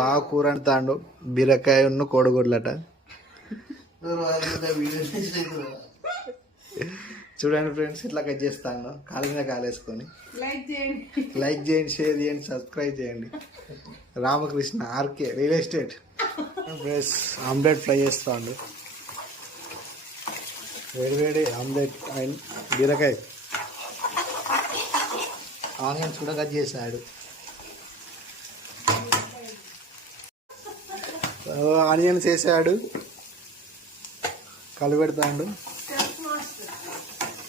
బాగా కూర అంటాడు. బీరకాయ ఉన్న కోడిగుడ్లట. చూడండి ఫ్రెండ్స్, ఇట్లా కట్ చేస్తాను. కాలు మీద కాలేసుకొని లైక్ చేయండి, షేర్ చేయండి, సబ్స్క్రైబ్ చేయండి. Ramakrishna RK real estate. Plus omelette fry చేస్తాడు. వేడి ఆమ్లెట్ అండ్ బీరకాయ. ఆనియన్స్ కూడా కట్ చేశాడు. ఆనియన్స్ వేసాడు, కలిపెడతాడు.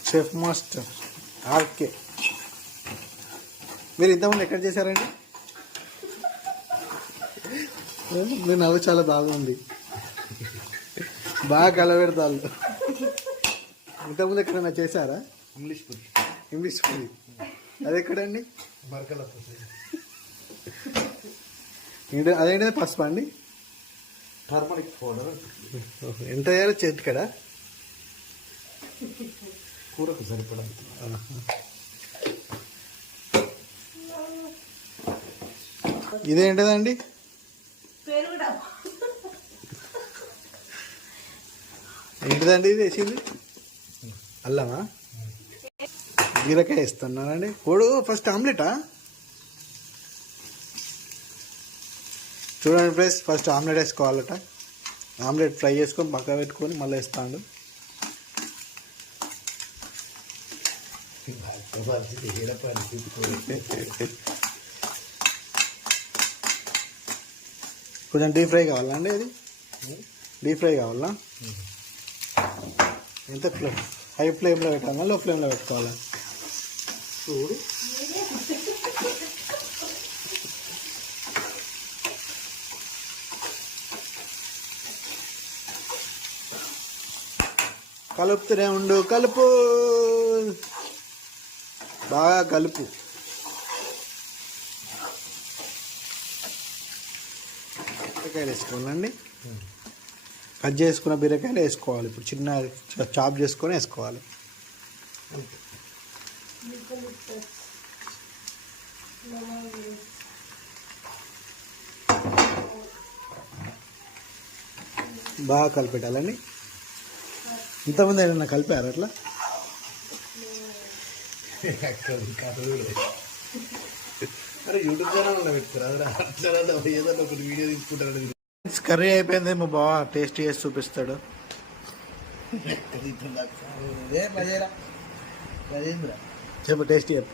Chef master RK. మీరు ఇంతకుముందు ఎక్కడ చేశారండి? మీరు నవ్వు చాలా బాగుంది. బాగా కలబెడతారు. ఇంతకుముందు ఎక్కడైనా చేశారా? ఇంగ్లీష్ పూరి. అది ఎక్కడండి? అదేంటి పసుపు అండి? Turmeric powder. ఎంత వేయాలి చేతికడ? కూరకు సరిపడా. ఇదేంటిదండి? ఏంటిదండి ఇది వేసింది? అల్లమా? బీరకాయ వేస్తున్నానండి. కోడు ఫస్ట్ ఆమ్లెటా? చూడండి ఫ్రెండ్స్, ఫస్ట్ ఆమ్లెట్ వేసుకోవాలట. ఆమ్లెట్ ఫ్రై చేసుకొని పక్క పెట్టుకొని మళ్ళీ వేస్తాడు. కొంచెం డీప్ ఫ్రై కావాలా అండి? అది డీప్ ఫ్రై కావాలా? ఎంత ఫ్లేమ్? హై ఫ్లేమ్లో పెట్టాలా, లో ఫ్లేమ్లో పెట్టుకోవాలా? చూడు, కలుపుతూనే ఉండు. కలుపు, బాగా కలుపు. బీరకాయలు వేసుకోవాలండి. కట్ చేసుకున్న బీరకాయలు వేసుకోవాలి. ఇప్పుడు చిన్న చాప్ చేసుకొని వేసుకోవాలి. బాగా కలిపెట్టాలండి. ఇంతమంది ఏదన్నా కలిపారు అట్లా? అరే యూట్యూబ్ ఛానల్లో పెట్టుకురా, ఏదన్నా ఒకటి వీడియో తీసుకుంటారు. కర్రీ అయిపోయింది. మా బావ టేస్ట్ చేసి చూపిస్తాడు. చెప్పు, టేస్ట్ చెప్పు.